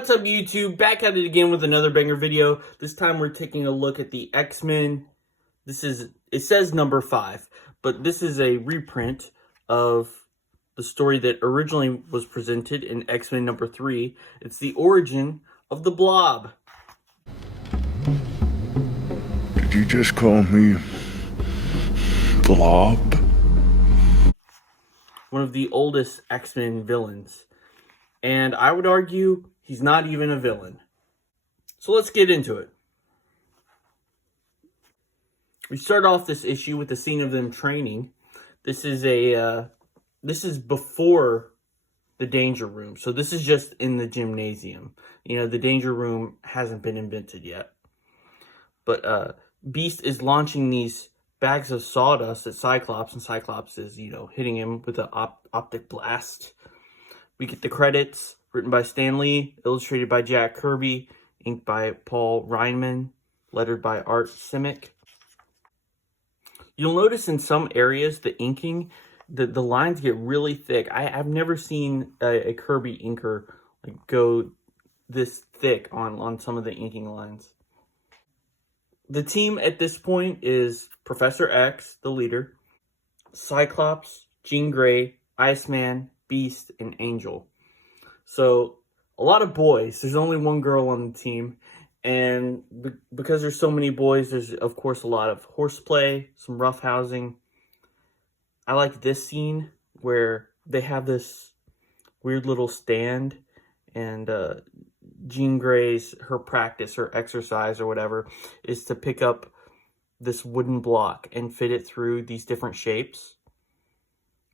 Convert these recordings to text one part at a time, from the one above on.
What's up, YouTube? Back at it again with another banger video. This time we're taking a look at the X-Men. It says number 5, but this is a reprint of the story that originally was presented in X-Men number 3. It's the origin of the Blob. Did you just call me Blob? One of the oldest X-Men villains. And I would argue he's not even a villain. So let's get into it. We start off this issue with the scene of them training. This is before the Danger Room. So this is just in the gymnasium. You know, the Danger Room hasn't been invented yet. But Beast is launching these bags of sawdust at Cyclops, and Cyclops is, hitting him with an optic blast. We get the credits, written by Stan Lee, illustrated by Jack Kirby, inked by Paul Reinman, lettered by Art Simic. You'll notice in some areas the inking, the lines get really thick. I've never seen a Kirby inker go this thick on some of the inking lines. The team at this point is Professor X, the leader, Cyclops, Jean Grey, Iceman, Beast, and Angel. So a lot of boys. There's only one girl on the team, and because there's so many boys, there's of course a lot of horseplay, some roughhousing. I like this scene where they have this weird little stand, and Jean Grey's her exercise or whatever is to pick up this wooden block and fit it through these different shapes.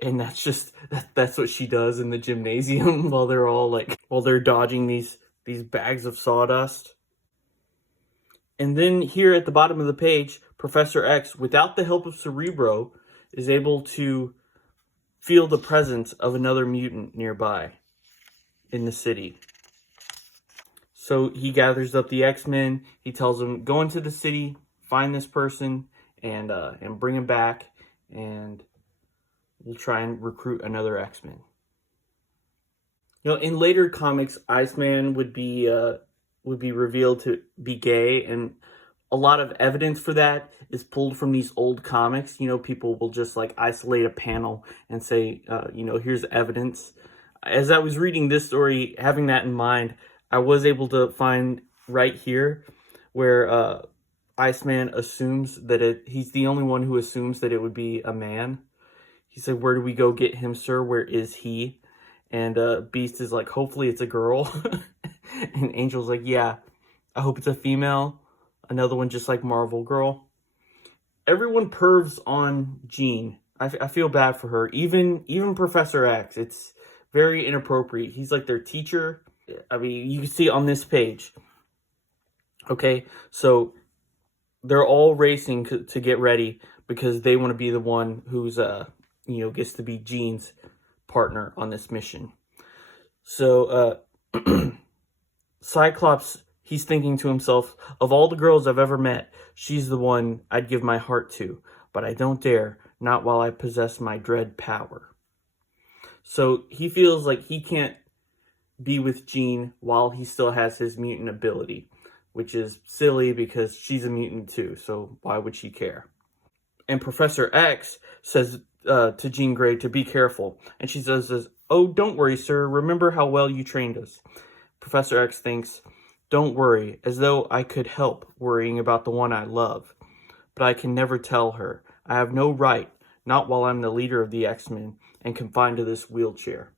And that's what she does in the gymnasium while they're dodging these bags of sawdust. And then here at the bottom of the page, Professor X, without the help of Cerebro, is able to feel the presence of another mutant nearby in the city. So he gathers up the X-Men. He tells them, go into the city, find this person, and bring him back, and we'll try and recruit another X-Men. In later comics, Iceman would be revealed to be gay, and a lot of evidence for that is pulled from these old comics. People will just isolate a panel and say, here's evidence. As I was reading this story, having that in mind, I was able to find right here where Iceman assumes that he's the only one who assumes that it would be a man. He said, where do we go get him, sir? Where is he? And Beast is like, hopefully it's a girl. And Angel's like, yeah, I hope it's a female. Another one just like Marvel Girl. Everyone pervs on Jean. I feel bad for her. Even Professor X. It's very inappropriate. He's like their teacher. I mean, you can see on this page. Okay, so they're all racing to get ready because they want to be the one who's gets to be Jean's partner on this mission. So, Cyclops, he's thinking to himself, of all the girls I've ever met, she's the one I'd give my heart to, but I don't dare, not while I possess my dread power. So he feels like he can't be with Jean while he still has his mutant ability, which is silly because she's a mutant too, so why would she care? And Professor X says to Jean Grey to be careful. And she says, oh, don't worry, sir. Remember how well you trained us. Professor X thinks, don't worry, as though I could help worrying about the one I love. But I can never tell her. I have no right, not while I'm the leader of the X-Men and confined to this wheelchair.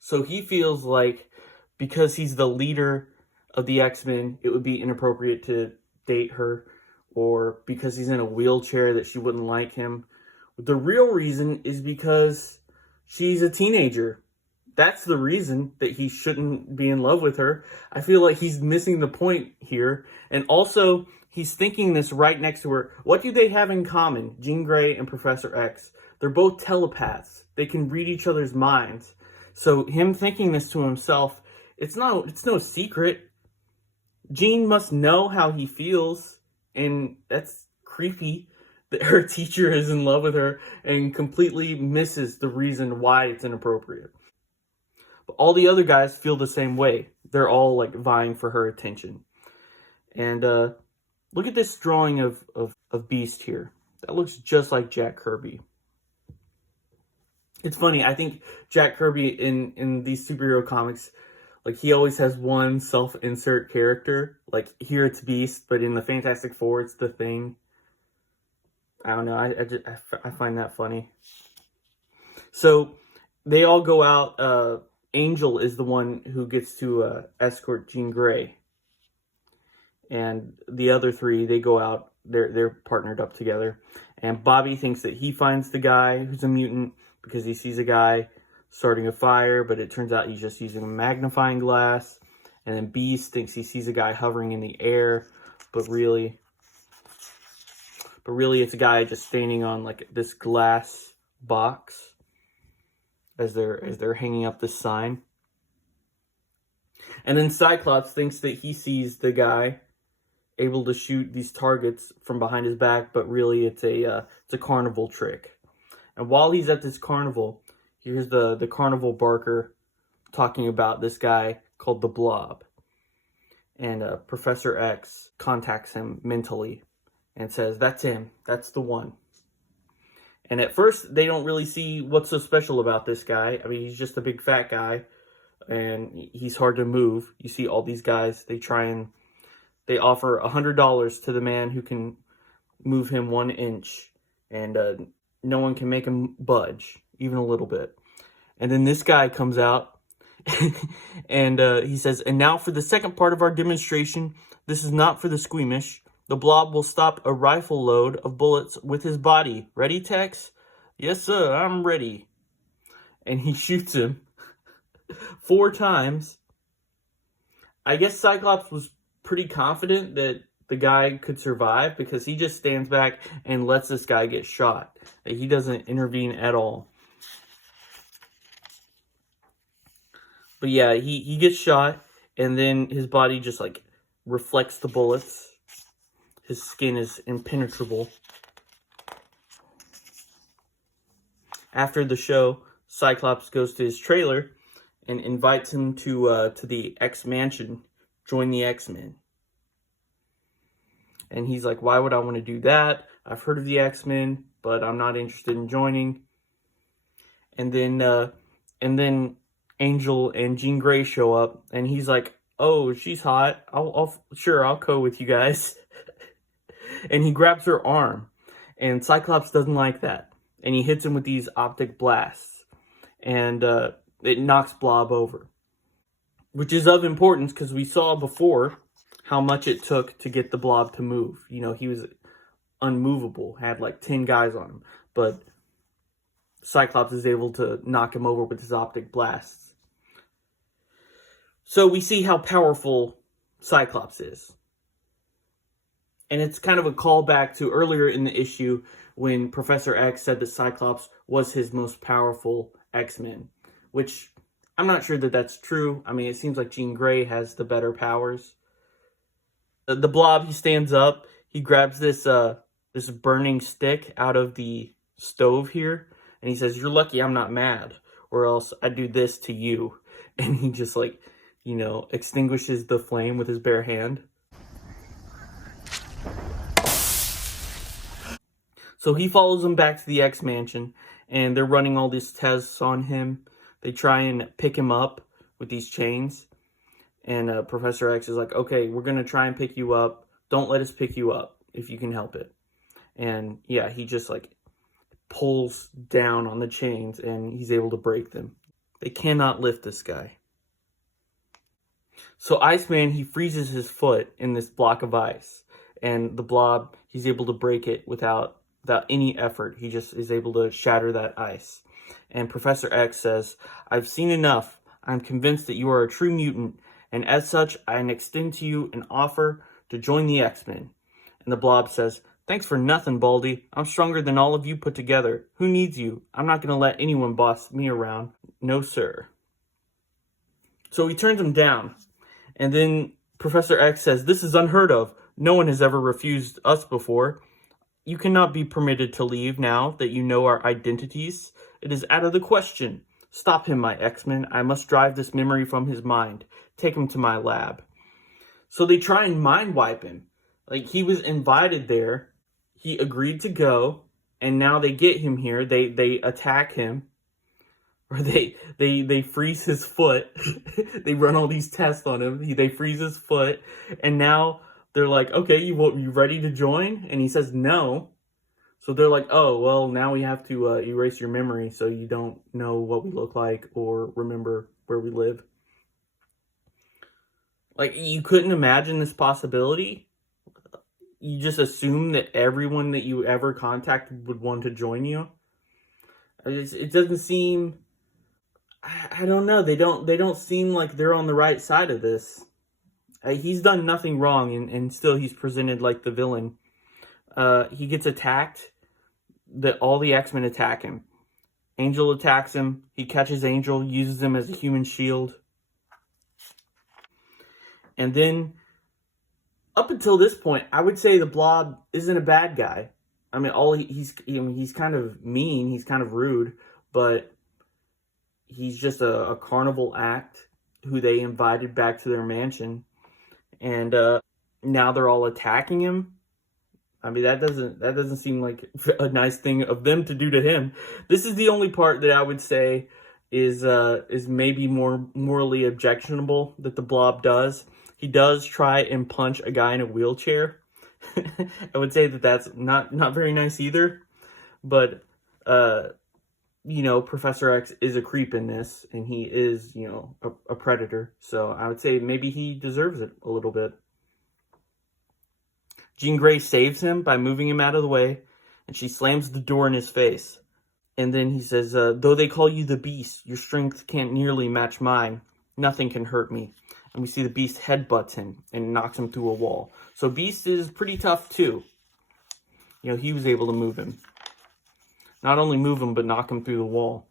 So he feels like because he's the leader of the X-Men, it would be inappropriate to date her, or because he's in a wheelchair that she wouldn't like him. The real reason is because she's a teenager. That's the reason that he shouldn't be in love with her. I feel like he's missing the point here. And also, he's thinking this right next to her. What do they have in common, Jean Grey and Professor X? They're both telepaths. They can read each other's minds. So him thinking this to himself, it's no secret. Jean must know how he feels, and that's creepy that her teacher is in love with her and completely misses the reason why it's inappropriate. But all the other guys feel the same way. they're all like vying for her attention. And look at this drawing of Beast here. That looks just like Jack Kirby. It's funny, I think Jack Kirby in these superhero comics, like, he always has one self-insert character. Like, here it's Beast, but in the Fantastic Four, it's the Thing. I don't know, I find that funny. So, they all go out. Angel is the one who gets to escort Jean Grey. And the other three, they go out. They're partnered up together. And Bobby thinks that he finds the guy who's a mutant because he sees a guy starting a fire, but it turns out he's just using a magnifying glass. And then Beast thinks he sees a guy hovering in the air, but really it's a guy just standing on like this glass box as they're hanging up this sign. And then Cyclops thinks that he sees the guy able to shoot these targets from behind his back, but really it's a carnival trick. And while he's at this carnival, here's the carnival barker talking about this guy called the Blob. And Professor X contacts him mentally and says, that's him, that's the one. And at first, they don't really see what's so special about this guy. I mean, he's just a big fat guy, and he's hard to move. You see all these guys, they offer $100 to the man who can move him 1 inch, and no one can make him budge, even a little bit. And then this guy comes out, and he says, and now for the second part of our demonstration, this is not for the squeamish. The Blob will stop a rifle load of bullets with his body. Ready, Tex? Yes, sir, I'm ready. And he shoots him 4 times. I guess Cyclops was pretty confident that the guy could survive because he just stands back and lets this guy get shot. He doesn't intervene at all. But yeah, he gets shot, and then his body just like reflects the bullets. His skin is impenetrable. After the show, Cyclops goes to his trailer and invites him to the X Mansion, join the X-Men. And he's like, why would I want to do that? I've heard of the X-Men, but I'm not interested in joining. And then Angel and Jean Grey show up, and he's like, oh, she's hot. I'll go with you guys. And he grabs her arm, and Cyclops doesn't like that. And he hits him with these optic blasts, and it knocks Blob over. Which is of importance because we saw before how much it took to get the Blob to move. You know, he was unmovable, had like 10 guys on him. But Cyclops is able to knock him over with his optic blasts. So we see how powerful Cyclops is. And it's kind of a callback to earlier in the issue when Professor X said that Cyclops was his most powerful X-Men. Which, I'm not sure that that's true. I mean, it seems like Jean Grey has the better powers. The Blob, he stands up. He grabs this burning stick out of the stove here. And he says, you're lucky I'm not mad, or else I'd do this to you. And he just like, you know, extinguishes the flame with his bare hand. So he follows him back to the X Mansion, and they're running all these tests on him. They try and pick him up with these chains. And Professor X is like, okay, we're going to try and pick you up. Don't let us pick you up if you can help it. And yeah, he just like pulls down on the chains and he's able to break them. They cannot lift this guy. So Iceman, he freezes his foot in this block of ice. And the Blob, he's able to break it without any effort. He just is able to shatter that ice. And Professor X says, I've seen enough. I'm convinced that you are a true mutant. And as such, I extend to you an offer to join the X-Men. And the Blob says, thanks for nothing, Baldy. I'm stronger than all of you put together. Who needs you? I'm not going to let anyone boss me around. No, sir. So he turns him down. And then Professor X says, this is unheard of. No one has ever refused us before. You cannot be permitted to leave now that you know our identities. It is out of the question. Stop him, my X-Men. I must drive this memory from his mind. Take him to my lab. So they try and mind wipe him. Like, he was invited there. He agreed to go. And now they get him here. They attack him. Or they freeze his foot. They run all these tests on him. They freeze his foot. And now they're like, okay, you ready to join? And he says no. So they're like, oh, well, now we have to erase your memory so you don't know what we look like or remember where we live. Like, you couldn't imagine this possibility. You just assume that everyone that you ever contacted would want to join you. It doesn't seem... I don't know. They don't seem like they're on the right side of this. He's done nothing wrong, and still he's presented like the villain. He gets attacked. All the X-Men attack him. Angel attacks him. He catches Angel, uses him as a human shield. And then, up until this point, I would say the Blob isn't a bad guy. I mean, he's kind of mean, he's kind of rude, but he's just a Carnival Act who they invited back to their mansion, and now they're all attacking him. I mean, that doesn't seem like a nice thing of them to do to him. This is the only part that I would say is maybe more morally objectionable that the Blob does. He does try and punch a guy in a wheelchair. I would say that's not very nice either. But Professor X is a creep in this, and he is, a predator. So I would say maybe he deserves it a little bit. Jean Grey saves him by moving him out of the way, and she slams the door in his face. And then he says, though they call you the Beast, your strength can't nearly match mine. Nothing can hurt me. And we see the Beast headbutts him and knocks him through a wall. So Beast is pretty tough too. He was able to move him. Not only move him, but knock him through the wall.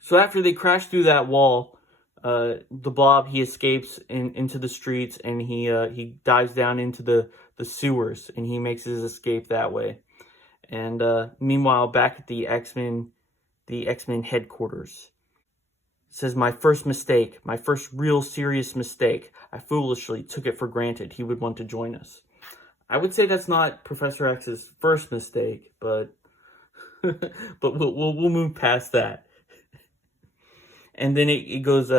So after they crash through that wall, the Blob, he escapes into the streets, and he dives down into the sewers, and he makes his escape that way. And meanwhile, back at the X-Men headquarters, it says, my first mistake, my first real serious mistake. I foolishly took it for granted he would want to join us. I would say that's not Professor X's first mistake, but but we'll move past that. And then it goes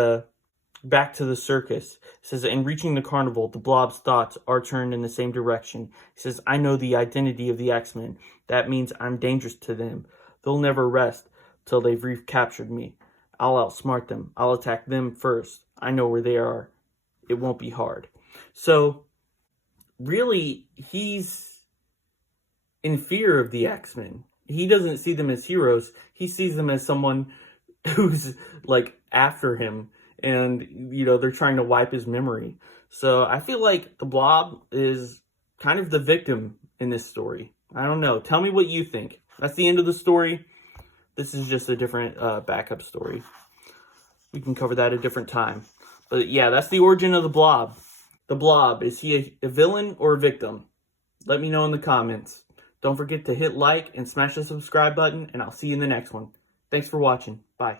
back to the circus. It says, in reaching the carnival, the Blob's thoughts are turned in the same direction. He says, I know the identity of the X-Men. That means I'm dangerous to them. They'll never rest till they've recaptured me. I'll outsmart them. I'll attack them first. I know where they are. It won't be hard. So, really, he's in fear of the X-Men. He doesn't see them as heroes. He sees them as someone who's like after him, and they're trying to wipe his memory. So I feel like the Blob is kind of the victim in this story. I don't know. Tell me what you think. That's the end of the story. This is just a different backup story. We can cover that at a different time. But yeah, that's the origin of the Blob. The Blob, is he a villain or a victim? Let me know in the comments. Don't forget to hit like and smash the subscribe button, and I'll see you in the next one. Thanks for watching. Bye.